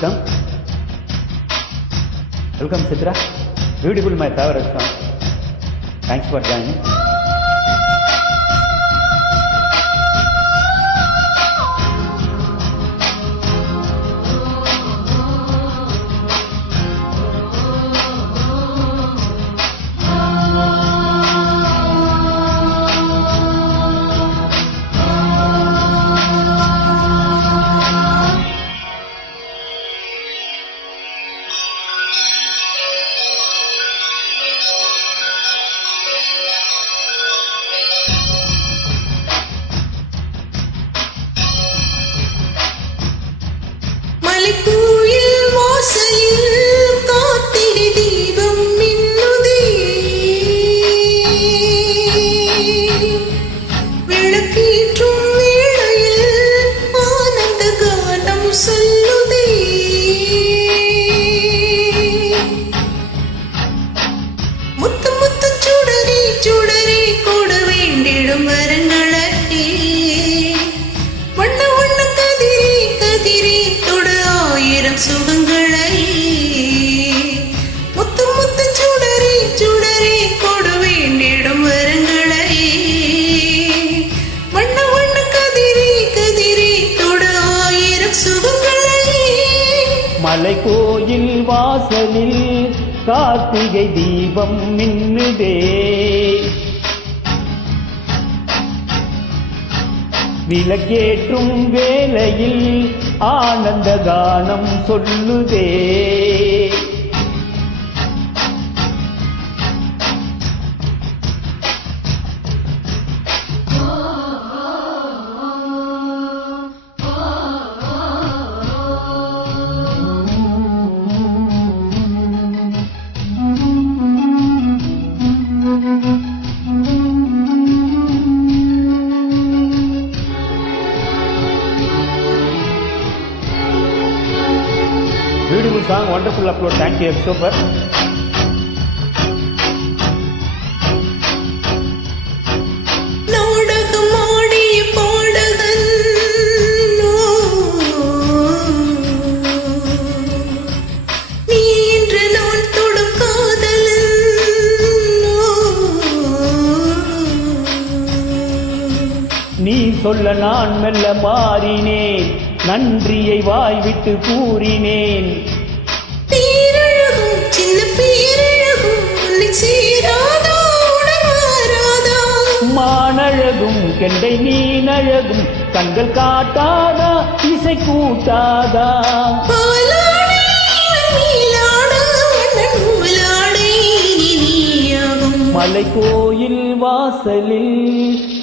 Welcome. Welcome, Sidra. Beautiful, my favorite song. Thanks for joining. சுகங்களை முத்து முத்து சுடரி சுடரி கொடு வேண்டிடும் வரங்களை வண்ண வண்ண கதிரி கதிரி தொடு ஆயிரம் சுகங்களை. மலை கோயில் வாசலில் கார்த்திகை தீபம் மின்னுதே, விளக்கேற்றும் வேளையில் ஆனந்த கானம் சொல்லுதே. Beautiful song, wonderful upload. Thank you, super. நாடகம் ஆடிய பாடகன் நீ என்று நான் தொடும் காதலன். நீ சொல்ல நான் மெல்ல மாறினேன், நன்றியை வாய்விட்டு கூறினேன். பேரழகும் சின்ன பேரழகும் உன்னை சேராதா உணராதா. மானழகும் கெண்டை மீனழகும் கண்கள் காட்டாதா, இசை கூட்டாதா. மலை கோயில் வாசலில்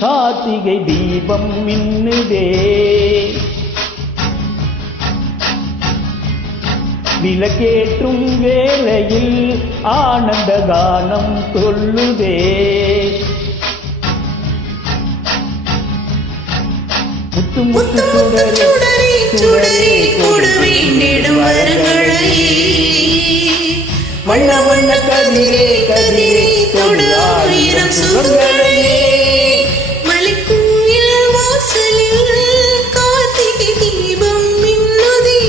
கார்த்திகை தீபம் மின்னுதே, விளக்கேற்றும் வேளையில் ஆனந்த கானம் சொல்லுதே. முத்து முத்து சுடரி சுடரி கொடு வேண்டிடும் வரங்களை, வண்ண வண்ண கதிரே கதிரே தொடு ஆயிரம் சுகங்களை. மலைக்கோயில் வாசலில் Karthigai Deepam மின்னுதே.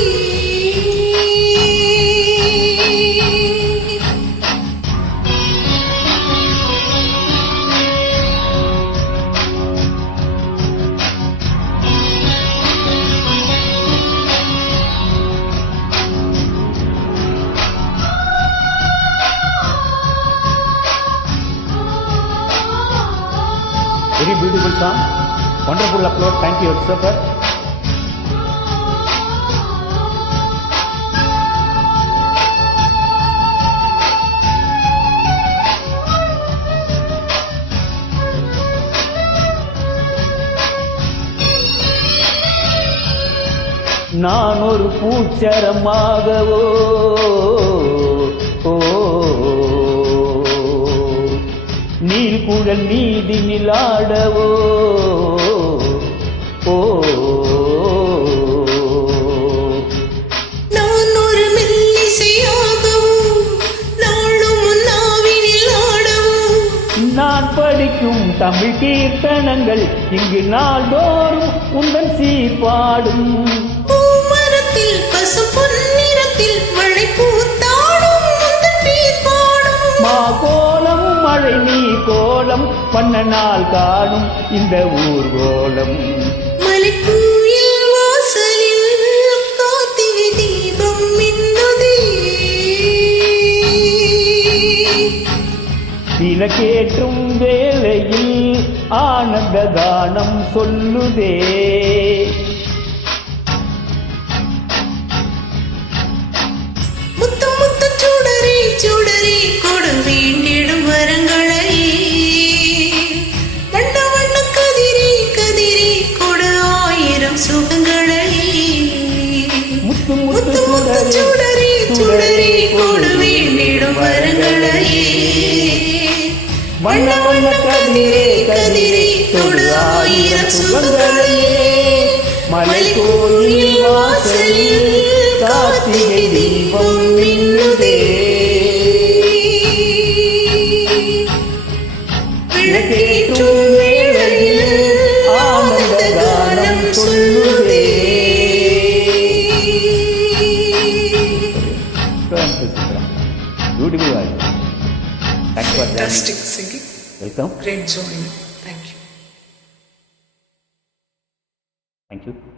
Very beautiful song, wonderful upload. Thank you, super. நான் ஒரு பூச்சரமாகவோ நீர்குழல் நீதி நிலாடவோ நான் ஒரு மெல்லிசையாகவும் நாளும் நாவினில் ஆடவும். நான் படிக்கும் தமிழ் கீர்த்தனங்கள் இங்கு நாள்தோறும் உந்தன் சீர்பாடும். பூமரத்தில் பசு பொன்னி மா கோலம் மழை நீ கோலம் பண்ண நாள் காணும் இந்த ஊர்கோலம் மலைக்கோயில் வாசலில் கார்த்திகை தீபம் மின்னுதே விளக்கேற்றும் வேளையில் ஆனந்த கானம் சொல்லுதே முத்து முத்து சுடரி சுடரி கொடு வேண்டிடும் வரங்களை வண்ண வண்ண கதிரி கதிரி கொடு ஆயிரம் சுகங்களை முத்து முத்து முத்து சுடரி சுடரி கொடு வேண்டிடும் வரங்களை வண்ண வண்ண கதிரி கதிரி கொடு ஆயிரம் சுகங்களை மலைக்கோயில் வாசலில் கார்த்திகை தீபம் மின்னுதே விளக்கேற்றும் வேளையில் ஆனந்த கானம் சொல்லுதே Beautiful voice. Thanks for joining. Fantastic singing. Welcome. Great joining. Thank you. Thank you.